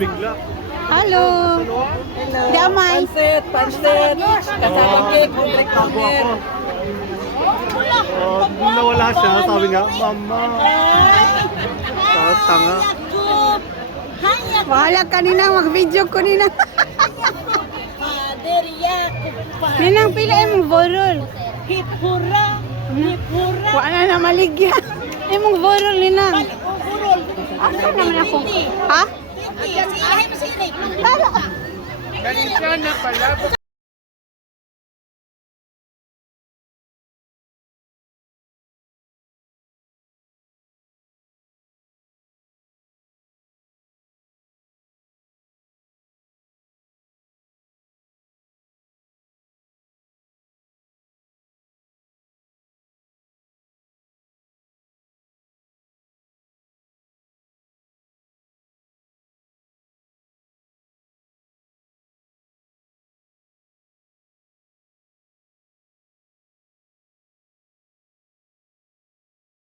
Bigla. Hello. Damay. Pansit. Kasama cake, hundred burger. Nung nawala siya, sabi niya, Mama. Tanga. Wala kanina, mag-video ko nina. Ninang pila imong borol. Hipura. Wala na maligya. Imong borol ninang. Asa naman ako? Ha? Ay, masirip. Tara. Galing siya na pala.